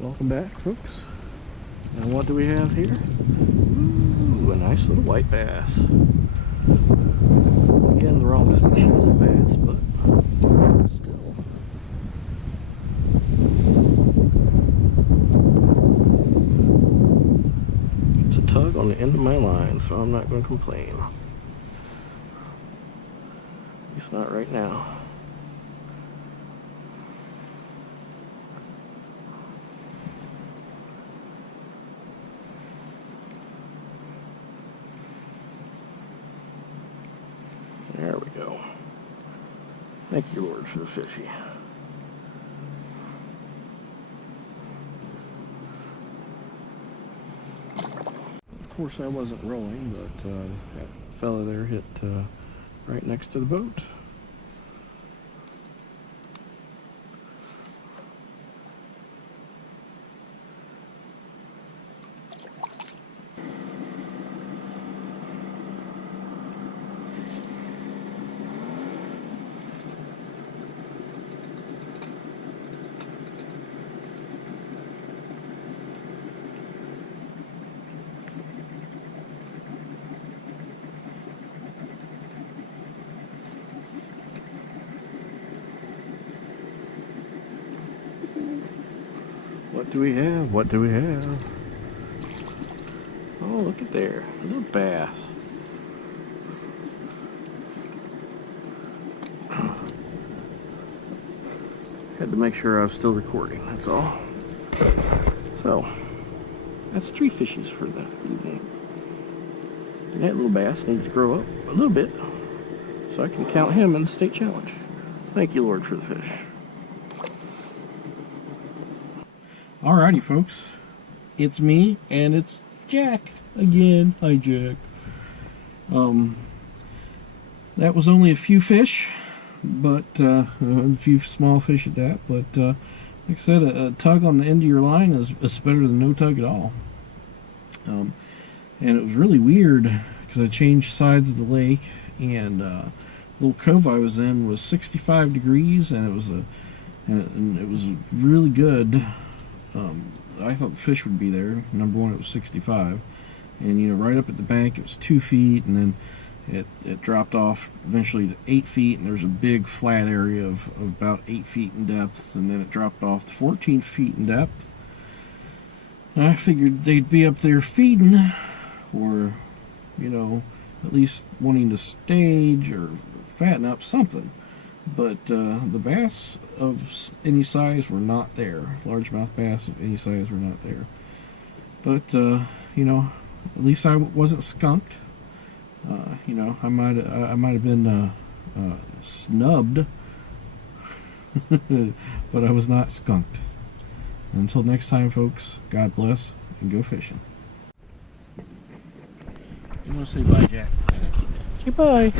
Welcome back, folks. And what do we have here? Ooh, a nice little white bass. Again, the wrong species of bass, but still. It's a tug on the end of my line, so I'm not going to complain. At least not right now. There we go. Thank you, Lord, for the fishy. Of course, I wasn't rolling, but that fella there hit right next to the boat. What do we have? What do we have? Oh, look at there. A little bass. Had to make sure I was still recording, that's all. So, that's 3 fishes for the evening. And that little bass needs to grow up a little bit so I can count him in the state challenge. Thank you, Lord, for the fish. Alrighty, folks, it's me and it's Jack again. Hi, Jack. That was only a few fish, but a few small fish at that. But like I said, a tug on the end of your line is better than no tug at all. And it was really weird because I changed sides of the lake, and the little cove I was in was 65 degrees, and it was really good. I thought the fish would be there. Number one, it was 65, and you know, right up at the bank it was 2 feet, and then it dropped off eventually to 8 feet, and there's a big flat area of about 8 feet in depth, and then it dropped off to 14 feet in depth. And I figured they'd be up there feeding, or you know, at least wanting to stage or fatten up something. But the bass of any size were not there. Largemouth bass of any size were not there. But you know, at least I wasn't skunked. You know, I might have been snubbed, but I was not skunked. Until next time, folks. God bless and go fishing. You want to say bye, Jack? Say bye.